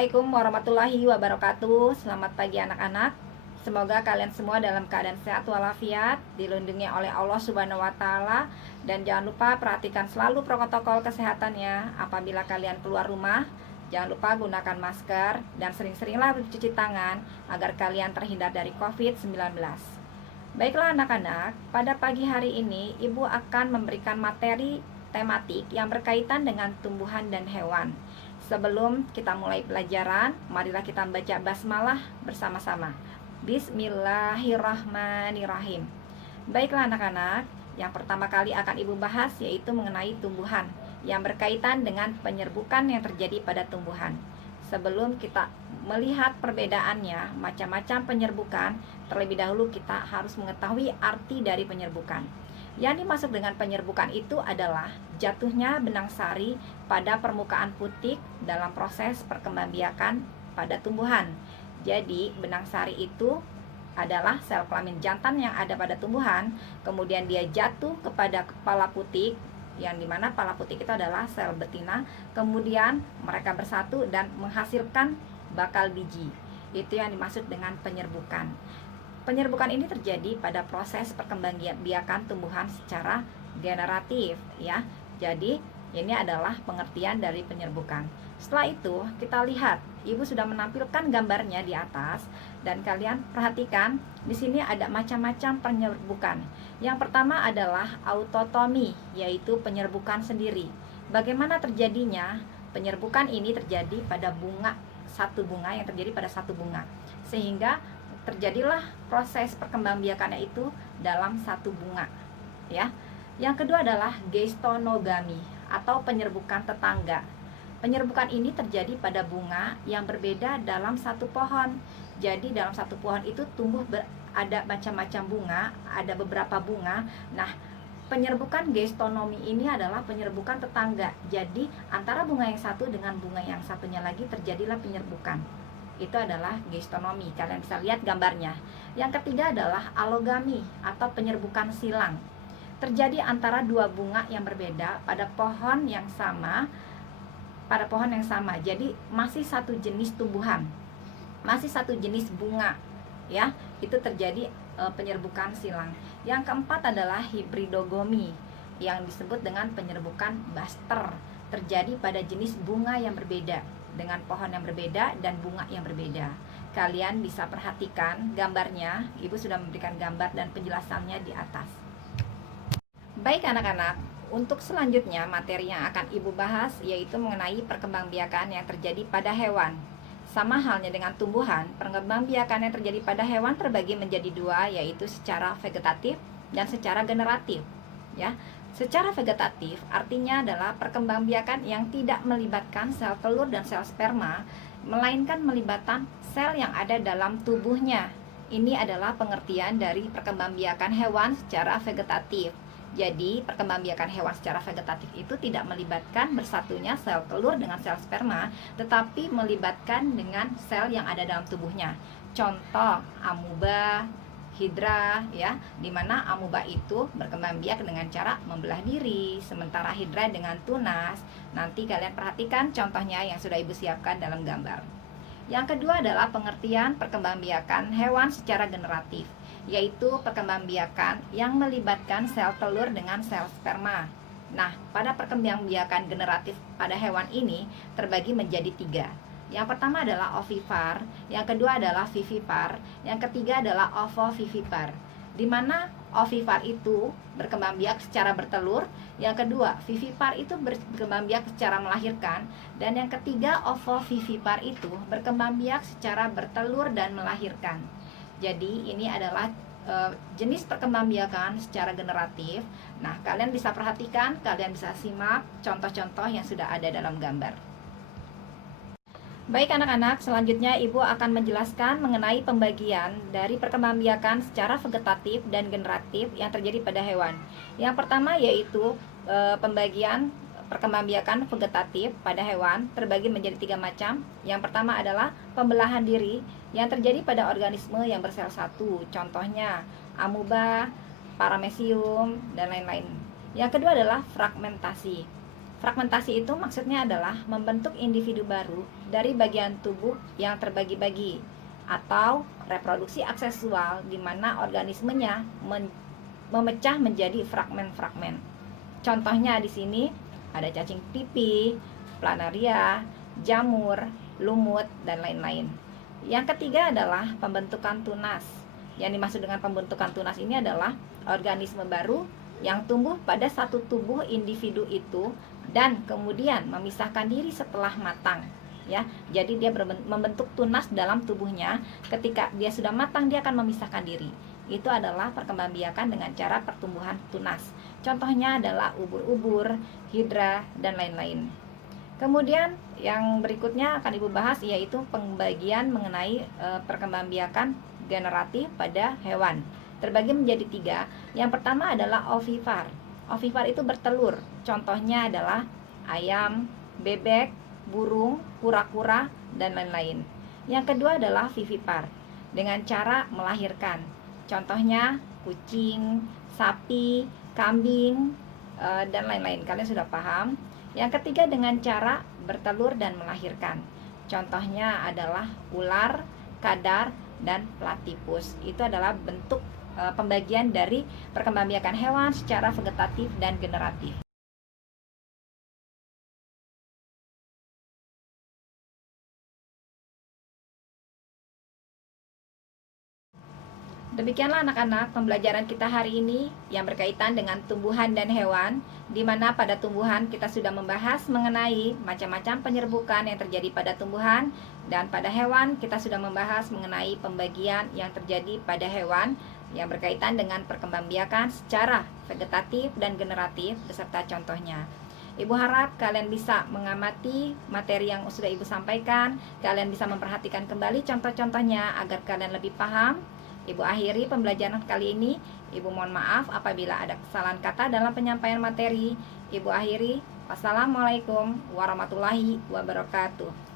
Assalamualaikum warahmatullahi wabarakatuh. Selamat pagi anak-anak. Semoga kalian semua dalam keadaan sehat walafiat, dilindungi oleh Allah Subhanahu wa taala, dan jangan lupa perhatikan selalu protokol kesehatannya. Apabila kalian keluar rumah, jangan lupa gunakan masker dan sering-seringlah mencuci tangan agar kalian terhindar dari COVID-19. Baiklah anak-anak, pada pagi hari ini Ibu akan memberikan materi tematik yang berkaitan dengan tumbuhan dan hewan. Sebelum kita mulai pelajaran, marilah kita membaca basmalah bersama-sama. Bismillahirrahmanirrahim. Baiklah anak-anak, yang pertama kali akan Ibu bahas yaitu mengenai tumbuhan yang berkaitan dengan penyerbukan yang terjadi pada tumbuhan. Sebelum kita melihat perbedaannya, macam-macam penyerbukan, terlebih dahulu kita harus mengetahui arti dari penyerbukan. Yang dimaksud dengan penyerbukan itu adalah jatuhnya benang sari pada permukaan putik dalam proses perkembangbiakan pada tumbuhan. Jadi benang sari itu adalah sel kelamin jantan yang ada pada tumbuhan, kemudian dia jatuh kepada kepala putik, yang dimana kepala putik itu adalah sel betina, kemudian mereka bersatu dan menghasilkan bakal biji. Itu yang dimaksud dengan penyerbukan. Penyerbukan ini terjadi pada proses perkembangbiakan tumbuhan secara generatif ya. Jadi ini adalah pengertian dari penyerbukan. Setelah itu kita lihat, Ibu sudah menampilkan gambarnya di atas dan kalian perhatikan di sini ada macam-macam penyerbukan. Yang pertama adalah autotomi, yaitu penyerbukan sendiri. Bagaimana terjadinya? Penyerbukan ini terjadi pada satu bunga yang terjadi pada satu bunga, sehingga terjadilah proses perkembangbiakannya itu dalam satu bunga ya. Yang kedua adalah geistonogami atau penyerbukan tetangga. Penyerbukan ini terjadi pada bunga yang berbeda dalam satu pohon. Jadi dalam satu pohon itu tumbuh ada macam-macam bunga, ada beberapa bunga. Nah, penyerbukan geistonomi ini adalah penyerbukan tetangga. Jadi antara bunga yang satu dengan bunga yang satunya lagi terjadilah penyerbukan. Itu adalah geistonomi. Kalian bisa lihat gambarnya. Yang ketiga adalah alogami atau penyerbukan silang. Terjadi antara dua bunga yang berbeda pada pohon yang sama. Jadi masih satu jenis tumbuhan, masih satu jenis bunga ya. Itu terjadi penyerbukan silang. Yang keempat adalah hibridogami yang disebut dengan penyerbukan baster. Terjadi pada jenis bunga yang berbeda dengan pohon yang berbeda dan bunga yang berbeda. Kalian bisa perhatikan gambarnya. Ibu sudah memberikan gambar dan penjelasannya di atas. Baik anak-anak, untuk selanjutnya materi yang akan Ibu bahas yaitu mengenai perkembangbiakan yang terjadi pada hewan. Sama halnya dengan tumbuhan, perkembangbiakan yang terjadi pada hewan terbagi menjadi dua, yaitu secara vegetatif dan secara generatif ya. Secara vegetatif artinya adalah perkembangbiakan yang tidak melibatkan sel telur dan sel sperma, melainkan melibatkan sel yang ada dalam tubuhnya. Ini adalah pengertian dari perkembangbiakan hewan secara vegetatif. Jadi perkembangbiakan hewan secara vegetatif itu tidak melibatkan bersatunya sel telur dengan sel sperma, tetapi melibatkan dengan sel yang ada dalam tubuhnya. Contoh amuba, hidra ya, dimana amuba itu berkembang biak dengan cara membelah diri, sementara hidra dengan tunas. Nanti kalian perhatikan contohnya yang sudah Ibu siapkan dalam gambar. Yang kedua adalah pengertian perkembangbiakan hewan secara generatif, yaitu perkembangbiakan yang melibatkan sel telur dengan sel sperma. Nah, pada perkembangbiakan generatif pada hewan ini terbagi menjadi tiga. Yang pertama adalah ovipar, yang kedua adalah vivipar, yang ketiga adalah ovovivipar. Di mana ovipar itu berkembang biak secara bertelur, yang kedua vivipar itu berkembang biak secara melahirkan, dan yang ketiga ovovivipar itu berkembang biak secara bertelur dan melahirkan. Jadi ini adalah jenis perkembangbiakan secara generatif. Nah, kalian bisa perhatikan, kalian bisa simak contoh-contoh yang sudah ada dalam gambar. Baik anak-anak, selanjutnya Ibu akan menjelaskan mengenai pembagian dari perkembangbiakan secara vegetatif dan generatif yang terjadi pada hewan. Yang pertama yaitu pembagian perkembangbiakan vegetatif pada hewan terbagi menjadi tiga macam. Yang pertama adalah pembelahan diri yang terjadi pada organisme yang bersel satu. Contohnya amuba, paramecium, dan lain-lain. Yang kedua adalah fragmentasi. Fragmentasi itu maksudnya adalah membentuk individu baru dari bagian tubuh yang terbagi-bagi, atau reproduksi aksesual di mana organismenya memecah menjadi fragmen-fragmen. Contohnya di sini ada cacing pipih, planaria, jamur, lumut, dan lain-lain. Yang ketiga adalah pembentukan tunas. Yang dimaksud dengan pembentukan tunas ini adalah organisme baru yang tumbuh pada satu tubuh individu itu dan kemudian memisahkan diri setelah matang. Ya, jadi dia membentuk tunas dalam tubuhnya. Ketika dia sudah matang, dia akan memisahkan diri. Itu adalah perkembangbiakan dengan cara pertumbuhan tunas. Contohnya adalah ubur-ubur, hidra, dan lain-lain. Kemudian yang berikutnya akan Ibu bahas yaitu pembagian mengenai perkembangbiakan generatif pada hewan. Terbagi menjadi 3. Yang pertama adalah ovipar. Ovipar itu bertelur. Contohnya adalah ayam, bebek, burung, kura-kura, dan lain-lain. Yang kedua adalah vivipar, dengan cara melahirkan. Contohnya kucing, sapi, kambing, dan lain-lain. Kalian sudah paham. Yang ketiga dengan cara bertelur dan melahirkan. Contohnya adalah ular, kadar, dan platypus. Itu adalah bentuk pembagian dari perkembangbiakan hewan secara vegetatif dan generatif. Demikianlah anak-anak pembelajaran kita hari ini yang berkaitan dengan tumbuhan dan hewan, di mana pada tumbuhan kita sudah membahas mengenai macam-macam penyerbukan yang terjadi pada tumbuhan, dan pada hewan kita sudah membahas mengenai pembagian yang terjadi pada hewan yang berkaitan dengan perkembangbiakan secara vegetatif dan generatif beserta contohnya. Ibu harap kalian bisa mengamati materi yang sudah Ibu sampaikan, kalian bisa memperhatikan kembali contoh-contohnya agar kalian lebih paham. Ibu akhiri pembelajaran kali ini. Ibu mohon maaf apabila ada kesalahan kata dalam penyampaian materi. Ibu akhiri. Wassalamualaikum warahmatullahi wabarakatuh.